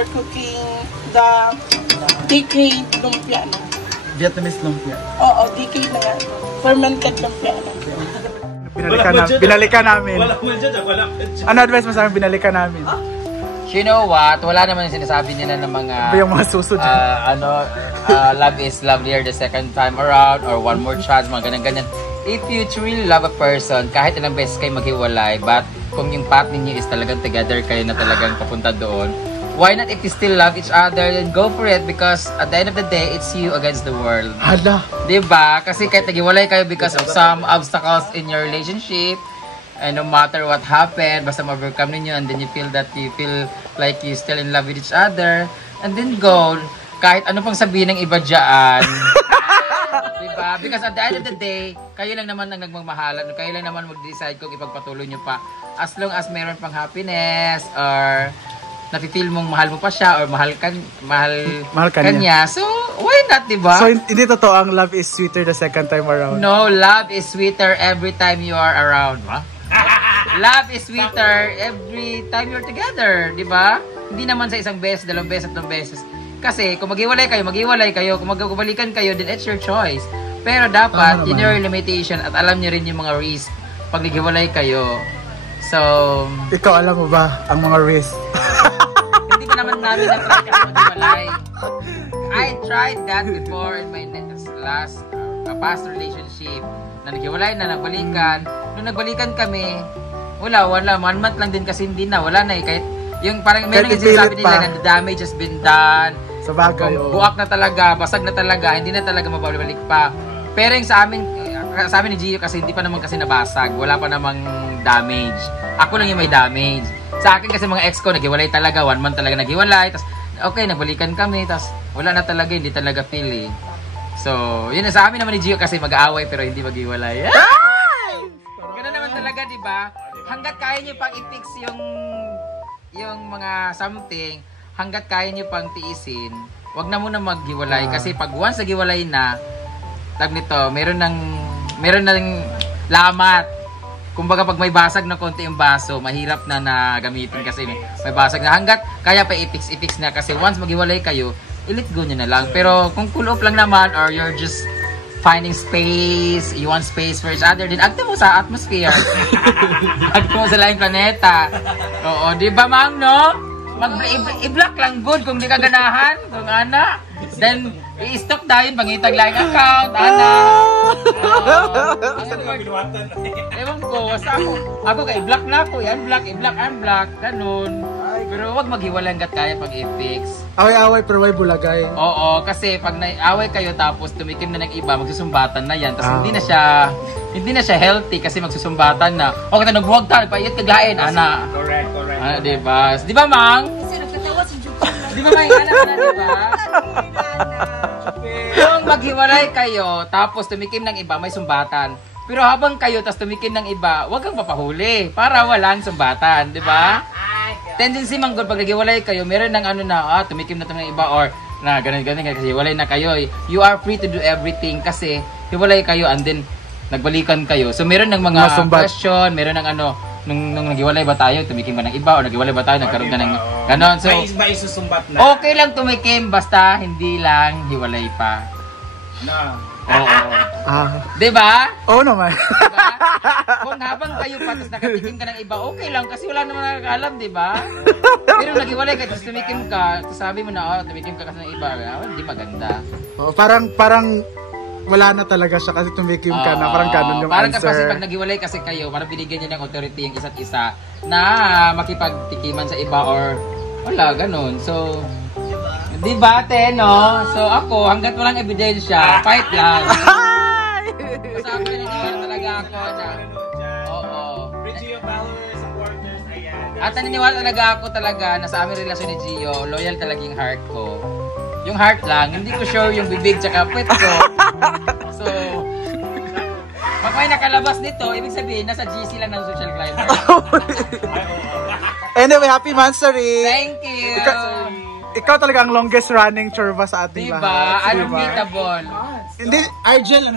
for cooking the DK lumpia. No? Vietnamese lumpia. Oo, DK na yan. Fermented lumpia. No? Binalikan namin. Wala man dyan, wala man dyan. Ano advice mo sa amin? Binalikan namin. You know what? Wala naman yung sinasabi nila ng mga Yung mga susod. love is lovelier the second time around or one more chance, mga ganyan-ganyan. If you truly love a person, kahit ilang beses kayo maghiwalay, but kung yung path ninyo is talagang together kayo na talagang papunta doon, why not if you still love each other, then go for it because at the end of the day, it's you against the world. Hala. Diba? Kasi kahit naghiwalay kayo because of some obstacles in your relationship, and no matter what happened, basta ma-overcome ninyo and then you feel like you still in love with each other, and then go, kahit ano pang sabihin ng iba dyan. Diba? Because at the end of the day, kayo lang naman ang nagmamahalan, kayo lang naman mag-decide kung ipagpatuloy nyo pa. As long as meron pang happiness, or nafe-feel mong mahal mo pa siya, or mahal kanya. So, why not, diba? So, hindi totoo ang love is sweeter the second time around? No, love is sweeter every time you are around. Huh? Love is sweeter every time you're together, di ba? Hindi naman sa isang beses, dalawang beses, tatlong beses. Kasi kung maghiwalay kayo. Kung magkakabalikan kayo, then it's your choice. Pero dapat, in your limitation at alam niyo rin yung mga risk pag naghiwalay kayo. So, ikaw alam mo ba ang mga risk? hindi pa naman namin na-try kasi maghiwalay. I tried that before in my last past relationship. Na naghiwalay na, nagbalikan. Nung nagbalikan kami, wala. 1 month lang din kasi hindi na. Wala na eh. Kahit yung parang meron yung sinasabi nila na the damage has been done. Sa bagay. Buak na talaga, basag na talaga, hindi na talaga mabalik pa. Pero yung sa amin ni Gio kasi hindi pa naman kasi nabasag. Wala pa namang damage. Ako lang yung may damage. Sa akin kasi mga ex ko, naghiwalay talaga. 1 month talaga naghiwalay. Tapos, okay, nagbalikan kami. Tapos, wala na talaga, hindi talaga feel eh. So, yun na sa amin naman ni Gio kasi mag-aaway pero hindi maghiwalay. Ganun naman talaga, di ba? Hanggat kaya nyo pang i-fix yung mga something, hanggat kaya nyo pang tiisin, wag na muna maghiwalay. Kasi pag once naghiwalay na, tag nito, meron ng lamat. Kumbaga pag may basag na konti yung baso, mahirap na gamitin kasi may basag na. Hanggat kaya pa i-fix na kasi once maghiwalay kayo, i-let go nyo na lang. Pero kung cool off lang naman or you're just finding space, you want space for each other, din agto mo sa atmosphere. Agto mo sa laing planeta. Oo, di ba ma'am, no? I-block lang good kung di ka ganahan. Kung ana. Then, i-stop dahil pangitag laing account. Ana. Ewan ko, sa ako ka i-block na ako. I-unblock, unblock. Ganun. Pero wag maghiwalay hanggat kaya pag i-fix. Away-away pero may bulagay. Oo, kasi pag naiaway kayo tapos tumikim na ng iba, magsusumbatan na yan. Tapos hindi na siya healthy kasi magsusumbatan na. O kita nagbuwag ta, nagpaiyat kaglain, ana. Correct. Diba? Di ba, Mang? Kasi nagkatawa si Jupiter. Di ba, Mang? Alam na, di ba? Kung maghiwalay kayo, tapos tumikim ng iba, may sumbatan. Pero habang kayo, tapos tumikim ng iba, huwag kang papahuli para walang sumbatan, di ba? Tendency manggol pag naghiwalay kayo, meron ng tumikim na ito ng iba or na ganun kasi hiwalay na kayo. You are free to do everything kasi hiwalay kayo and then nagbalikan kayo. So meron ng mga question, meron ng nung naghiwalay ba tayo, tumikim ba ng iba o naghiwalay ba tayo, nagkaroon na ng ganon. So may susumbat na. okay lang tumikim basta hindi lang hiwalay pa. Na. Oo. Diba? Oo naman. Diba? Kung habang kayo pa, tapos nakatikim ka ng iba, okay lang kasi wala naman nakakaalam, diba? Pero naghiwalay ka, tapos tumikim ka, tapos sabi mo na, tumikim ka kasi ng iba, hindi maganda. Parang wala na talaga siya kasi tumikim ka na, parang ganun yung parang answer. Parang kasi pag naghiwalay kasi kayo, parang binigyan nyo ng authority yung isa't isa na makipagtikiman sa iba or wala, ganun. So, di ba, te, no? So, ako, hanggat walang ebidensya, fight lang. Basta ako naniniwala talaga ako na, oo. Gio followers, supporters, ayan. At naniniwala talaga ako talaga na sa aming relasyon ni Gio, loyal talaga yung heart ko. Yung heart lang, hindi ko sure yung bibig tsaka puwet ko. So, pag may nakalabas nito, ibig sabihin, nasa GC lang ng social climber. Anyway, happy Mansari! Thank you! Ikaw talaga ang longest running churva sa ating diba? lahat. Unbeatable. Hindi, Argel,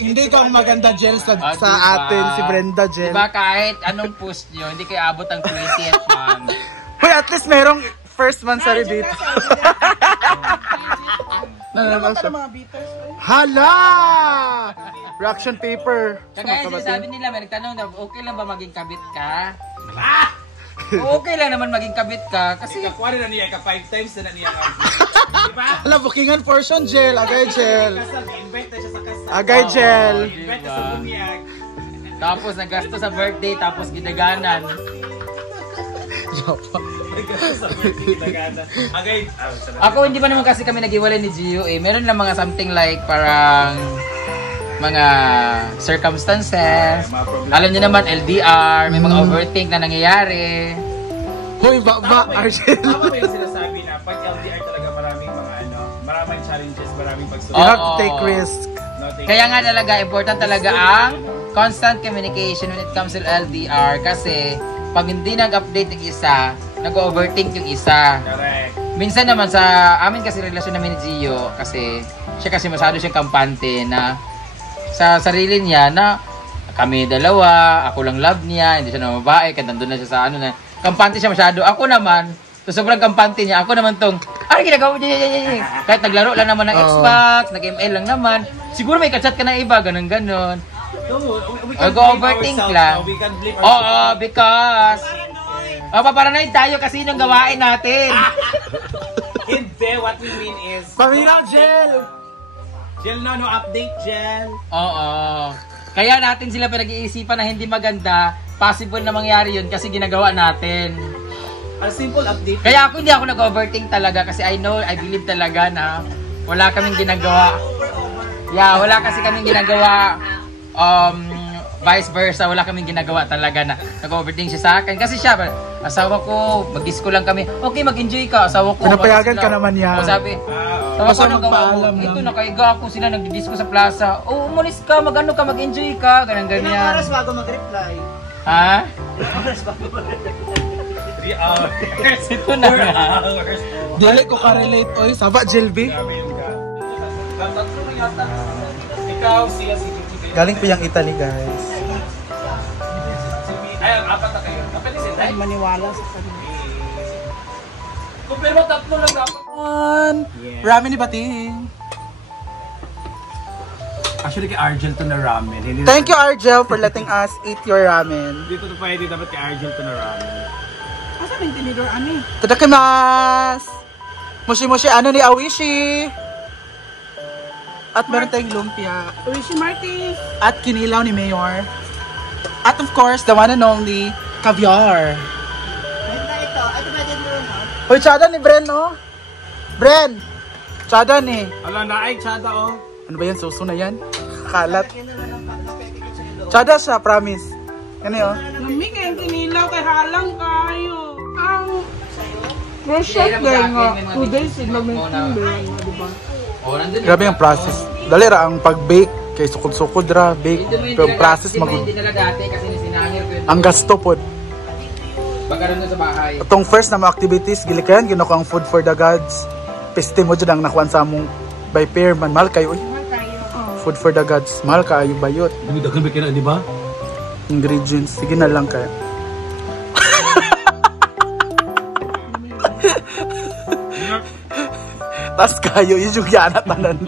hindi ikaw ang maganda Gel sa diba? atin, si Brenda Gel. Diba kahit anong post nyo, hindi kayo abot ang 20th month. Hoy, at least merong first man sa dito. Ano ka mga beaters? Hala! Reaction paper. Kaya sinasabi nila, may nagtanong na, okay lang ba maging kabit ka? Okay lang naman maging kabit ka. Kasi Ikakuha na niya, 5 times na niya. Diba? Hala, bookingan portion gel. Agay gel. Kasal, invite na siya sa kasal. Agay gel. Invite na sa bunyag. tapos nagasto sa birthday, tapos ginaganan. Sa birthday, nagana. Agay. Ako hindi pa naman kasi kami nag-iwalay ni Gio eh. Meron lang mga something like parang mga circumstances. Alam niyo naman, LDR, may mga overthink na nangyayari. Hoy, Argel. Tama ba yung sinasabi na pag LDR talaga maraming mga maraming challenges, maraming pagsulong. You have to take risk. Kaya nga talaga, important talaga ang constant communication when it comes to LDR kasi pag hindi nag-update yung isa, nag-overthink yung isa. Correct. Minsan naman sa amin kasi relasyon namin ni Gio kasi siya kasi masyado siyang kampante na sa sarili niya na kami dalawa, ako lang love niya, hindi siya na babae, kaya nandun na siya sa ano na, kampante siya masyado. Ako naman, so sobrang kampante niya, ako naman tong, ginagawa mo niya. Kahit naglaro lang naman ng Xbox, nag-ML lang naman, siguro may kachat ka na iba, ganun-ganun. Go-overthink lang. Oo, because, paparanoid tayo kasi yung gawain natin. Hindi, what we mean is... Pamina, gel! Gel na, no update, gel. Oo. Kaya natin sila pinag-iisipan na hindi maganda, possible na mangyari yun kasi ginagawa natin. A simple update. Kaya ako hindi ako nag-overthink talaga kasi I believe talaga na wala kaming ginagawa. Yeah, wala kasi kaming ginagawa. Vice versa, wala kaming ginagawa talaga na nag-overthink siya sa akin. Kasi siya, asawa ko, mag-disco lang kami. Okay, mag-enjoy ka. Asawa ko. Pinapayagan ka naman yan. O sabi, Basta tapos magpaalam lang. ito, nakaiga ako sila, nag-disco sa plaza. Oh, umalis ka, mag-ano ka, mag-enjoy ka. Ganyan-ganyan. Ilang oras bago mag-reply? Ha? Ilang oras bago mag-reply? 3 hours. Ito na nga. Dili ko ka-relate. Oy, saba, Jelby. Grabe yung ka. Tatlo na yata. Ikaw, siya, si Gigi. Galing pa yung Italy, guys. Ay, 4 na kayo. Kapag si Ay, maniwala sa kanila. Kung pero 3 lang dapat. Ramen ni Bating. Actually, kay Argel to na ramen. Hindi Thank you, Argel, for letting us eat your ramen. Dito to pwede dapat kay Argel to na ramen. Asa yung tinidor, ani? Tadakimasu! Mushi-mushi, ano ni Awishi? At meron tayong lumpia. Rishi Martis. At kinilaw ni Mayor. At of course, the one and only, caviar. Ayun na ito. Ito ba din doon, ha? Hoy, tsada ni Bren, oh. Bren! Tsada ni. Ala, naay chada oh. Ano ba yan? Suso na yan? Kalat. Lagyan na lang ng napekit sa ilo. Tsada siya, promise. Ano yun? Lamig kayong kinilaw kay halang kayo. Ang fresh Kaya shot lang dahil sa nga. akin, may mga 2 days, siglang may Muna. diba? Oh, nandun Grabe yung process. Dali ra ang pag-bake. Kay sukod-sukod ra, bake. Pero yung process Hindi nila dati kasi sinangir ko yun. ang gasto po. Baka rin doon sa bahay. Itong first na mga activities, gilikayan, ginako ang food for the gods. Peste mo dyan ang nakuhan sa among by pair man. Mahal kayo, uy. Food for the gods. Mahal kayo bayot. Dumidagan ba kina, di ba? Ingredients. Sige na lang kaya. Tas kayo, yun yung yana tanan.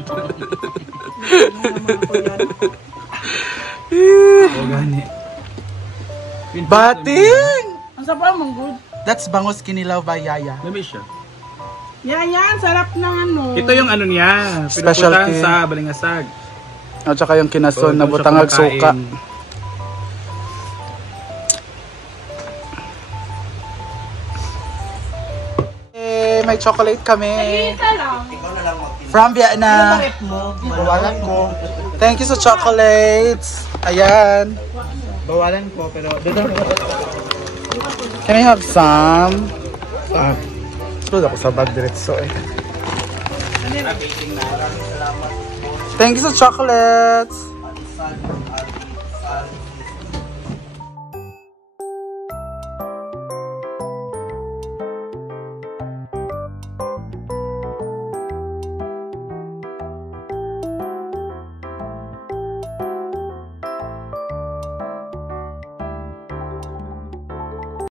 O gani. Bating! Ang sapa mong good. That's Bangos Kinilaw by Yaya. Lami siya. Yan, sarap ng ano. Ito yung ano niya, Specialty. pinuputan sa Balingasag. At saka yung kinason na Doon siya butangag kumakain. suka. May chocolate kami. Isa lang. From Vietnam. Rep mo. Bawalan ko. Thank you sa chocolates. Ayan. Bawalan ko, pero Can I have some? Tulad ako sa bag diretso eh. Thank you sa chocolates.